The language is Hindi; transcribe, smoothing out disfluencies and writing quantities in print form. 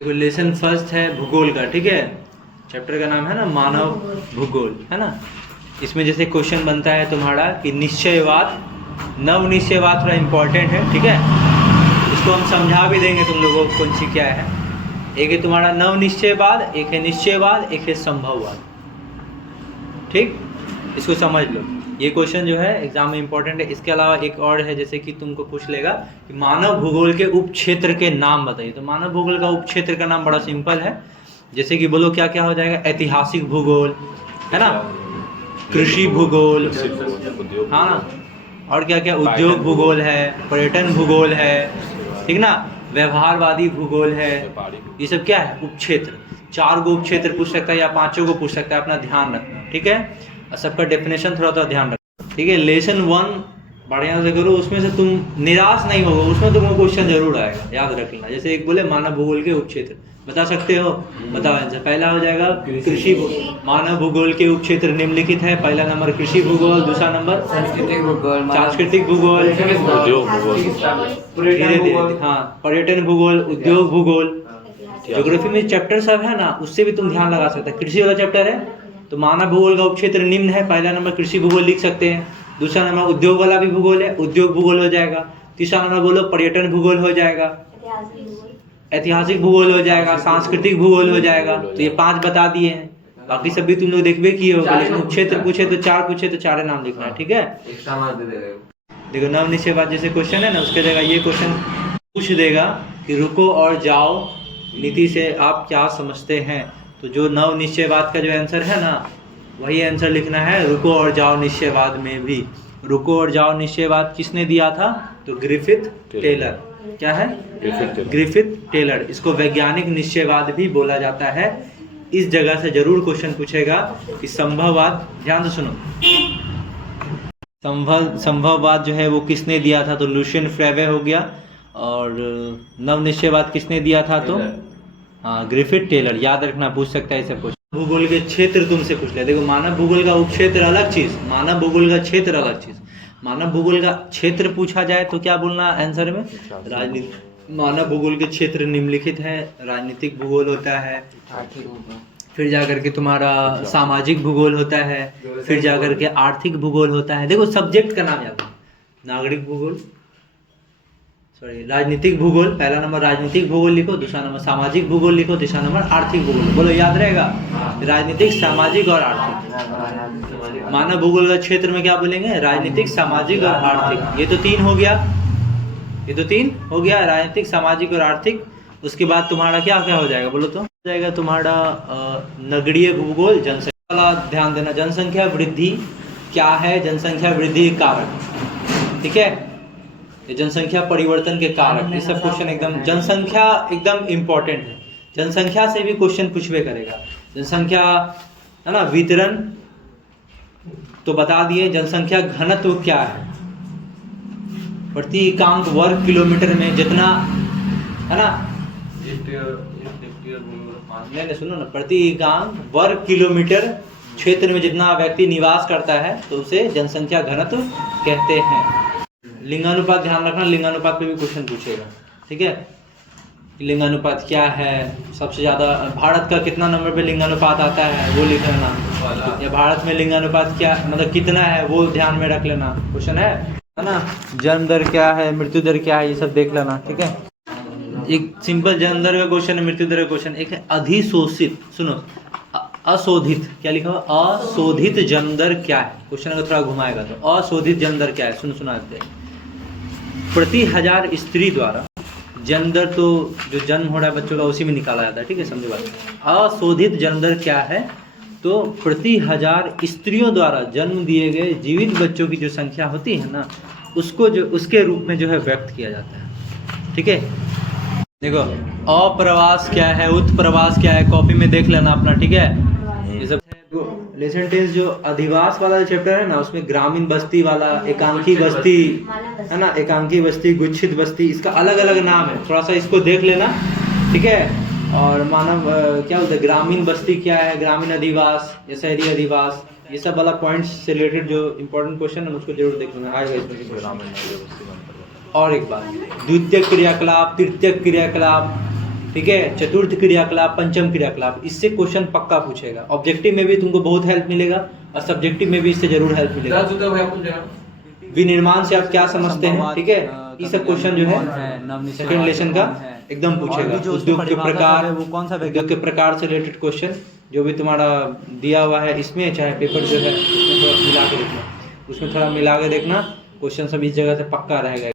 लेसन फर्स्ट है भूगोल का, ठीक है। चैप्टर का नाम है ना मानव भूगोल, है ना। इसमें जैसे क्वेश्चन बनता है तुम्हारा कि निश्चयवाद, नव निश्चयवाद थोड़ा इम्पोर्टेंट है, ठीक है। इसको हम समझा भी देंगे तुम लोगों को कौन सी क्या है। एक है तुम्हारा नव निश्चयवाद, एक है निश्चयवाद, एक है संभववाद, ठीक। इसको समझ लो, ये क्वेश्चन जो है एग्जाम में इंपॉर्टेंट है। इसके अलावा एक और है, जैसे कि तुमको पूछ लेगा कि मानव भूगोल के उप क्षेत्र के नाम बताइए। तो मानव भूगोल का उप क्षेत्र का नाम बड़ा सिंपल है, जैसे कि बोलो क्या क्या हो जाएगा। ऐतिहासिक भूगोल, है ना, कृषि भूगोल, हाँ ना, और क्या क्या, उद्योग भूगोल है, पर्यटन भूगोल है, ठीक ना, व्यवहारवादी भूगोल है। ये सब क्या है, उप क्षेत्र। 4 गो उप क्षेत्र पूछ सकता है या 5 को पूछ सकता है, अपना ध्यान रखना, ठीक है। और सबका डेफिनेशन थोड़ा थोड़ा ध्यान रखना, ठीक है। लेसन 1 बढ़िया से करो, उसमें से तुम निराश नहीं होगा, उसमें तुमको क्वेश्चन जरूर आएगा, याद रख लेना। जैसे एक बोले मानव भूगोल के उप क्षेत्र, बता सकते हो, बताओ आंसर। पहला हो जाएगा कृषि, मानव भूगोल के उप क्षेत्र निम्नलिखित है। पहला नंबर कृषि भूगोल, दूसरा नंबर सांस्कृतिक भूगोल, उद्योग भूगोल, हाँ, पर्यटन भूगोल, उद्योग भूगोल। ज्योग्राफी में चैप्टर सब है ना, उससे भी तुम ध्यान लगा सकते हैं। कृषि वाला चैप्टर है तो मानव भूगोल का उपक्षेत्र निम्न है, पहला नंबर कृषि भूगोल लिख सकते हैं। दूसरा नंबर उद्योग वाला भी भूगोल है, उद्योग भूगोल हो जाएगा। तीसरा नंबर बोलो पर्यटन भूगोल हो जाएगा, ऐतिहासिक भूगोल हो जाएगा, सांस्कृतिक भूगोल हो जाएगा। तो ये 5 बता दिए हैं, बाकी सब भी तुम लोग देखबे किए होगा। लेकिन उपक्षेत्र पूछे तो 4 पूछे तो 4 नाम लिखना है, ठीक है। देखो नव निश्चयवाद जैसे क्वेश्चन है ना, उसके जगह ये क्वेश्चन पूछ देगा कि रुको और जाओ नीति से आप क्या समझते हैं। तो जो नव निश्चयवाद का जो आंसर है ना, वही आंसर लिखना है रुको और जाओ निश्चयवाद में भी। रुको और जाओ निश्चयवाद किसने दिया था, तो ग्रिफिथ टेलर। क्या है, ग्रिफिथ टेलर। इसको वैज्ञानिक निश्चयवाद भी बोला जाता है। इस जगह से जरूर क्वेश्चन पूछेगा कि संभववाद, ध्यान से सुनो, संभववाद जो है वो किसने दिया था, तो लुशियन फ्रेवे हो गया। और नव निश्चयवाद किसने दिया था, तो हाँ, ग्रिफिथ टेलर। याद रखना, पूछ सकता है सब कुछ। भूगोल के क्षेत्र तुमसे पूछ ले। देखो मानव भूगोल का उपक्षेत्र अलग चीज, मानव भूगोल का क्षेत्र अलग चीज। मानव भूगोल का क्षेत्र पूछा जाए तो क्या बोलना आंसर में, राजनीति। मानव भूगोल के क्षेत्र निम्नलिखित है, राजनीतिक भूगोल होता है, फिर जाकर के तुम्हारा सामाजिक भूगोल होता है, फिर जाकर के आर्थिक भूगोल होता है। देखो सब्जेक्ट का नाम याद, नागरिक भूगोल, सॉरी राजनीतिक भूगोल। पहला नंबर राजनीतिक भूगोल लिखो, दूसरा नंबर सामाजिक भूगोल लिखो, तीसरा नंबर आर्थिक भूगोल। बोलो याद रहेगा, राजनीतिक, सामाजिक और आर्थिक। मानव भूगोल का क्षेत्र में क्या बोलेंगे, राजनीतिक, सामाजिक और आर्थिक। ये तो 3 हो गया, ये तो 3 हो गया, राजनीतिक, सामाजिक और आर्थिक। उसके बाद तुम्हारा क्या क्या हो जाएगा, बोलो तो। हो जाएगा तुम्हारा नगरीय भूगोल, जनसंख्या वाला। ध्यान देना, जनसंख्या वृद्धि क्या है, जनसंख्या वृद्धि कारक, ठीक है। ये जनसंख्या परिवर्तन के कारक, ये सब क्वेश्चन एकदम, जनसंख्या एकदम इम्पोर्टेंट है। जनसंख्या से भी क्वेश्चन पूछबे करेगा। जनसंख्या है ना, वितरण तो बता दिए। जनसंख्या घनत्व क्या है, प्रति एकांक वर्ग किलोमीटर में जितना, है ना, नहीं सुनो ना, प्रति एकांक वर्ग किलोमीटर क्षेत्र में जितना व्यक्ति निवास करता है तो उसे जनसंख्या घनत्व कहते हैं। लिंगानुपात ध्यान रखना, लिंगानुपात पे भी क्वेश्चन पूछेगा, ठीक है। लिंगानुपात क्या है, सबसे ज़्यादा भारत का कितना नंबर पे लिंगानुपात आता है वो लिख लेना, या भारत में लिंगानुपात क्या मतलब कितना है वो ध्यान में रख लेना, क्वेश्चन है ना। जन्म दर क्या है, मृत्यु दर क्या है, ये सब देख लेना, ठीक है। एक सिंपल जन्म दर का क्वेश्चन है, मृत्यु दर का क्वेश्चन। एक है अधिशोषित, सुनो, अशोधित, क्या लिखा हुआ, अशोधित जन्म दर क्या है। क्वेश्चन अगर थोड़ा घुमाएगा तो अशोधित जन्म दर क्या है, सुना प्रति 1000 स्त्री द्वारा जन्म दर, तो जो जन्म हो रहा है बच्चों का उसी में निकाला जाता है, ठीक है, समझे बात। अशोधित जन्म दर क्या है, तो प्रति 1000 स्त्रियों द्वारा जन्म दिए गए जीवित बच्चों की जो संख्या होती है ना, उसको जो उसके रूप में जो है व्यक्त किया जाता है, ठीक है। देखो अप्रवास क्या है, उत्प्रवास क्या है, कॉपी में देख लेना अपना, ठीक है। ये सब लेसन टेंस जो अधिवास वाला चैप्टर है ना, उसमें ग्रामीण बस्ती वाला, एकांकी बस्ती, है ना, एकांकी बस्ती, गुच्छित बस्ती, इसका अलग अलग नाम है, थोड़ा सा इसको देख लेना, ठीक है। और मानव क्या होता है, ग्रामीण बस्ती क्या है, ग्रामीण अधिवास या शहरी अधिवास, ये सब वाला पॉइंट्स से रिलेटेड जो इम्पोर्टेंट क्वेश्चन है उसको जरूर देख लेना, आएगा इसमें। और एक बात, द्वितीय क्रियाकलाप, तृतीय क्रियाकलाप, ठीक है, चतुर्थ क्रियाकलाप, पंचम क्रियाकलाप, इससे क्वेश्चन पक्का पूछेगा। ऑब्जेक्टिव में भी तुमको बहुत हेल्प मिलेगा और सब्जेक्टिव में भी इससे जरूर हेल्प मिलेगा। विनिर्माण से आप क्या समझते हैं, ठीक है, ये सब क्वेश्चन जो है सेकंड लेसन का एकदम पूछेगा। उद्योग के प्रकार, वो कौन सा उद्योग के प्रकार से रिलेटेड क्वेश्चन जो भी तुम्हारा दिया हुआ है इसमें, चाहे पेपर जो है उसमें थोड़ा मिला के देखना, क्वेश्चन सब इस जगह से पक्का रहेगा।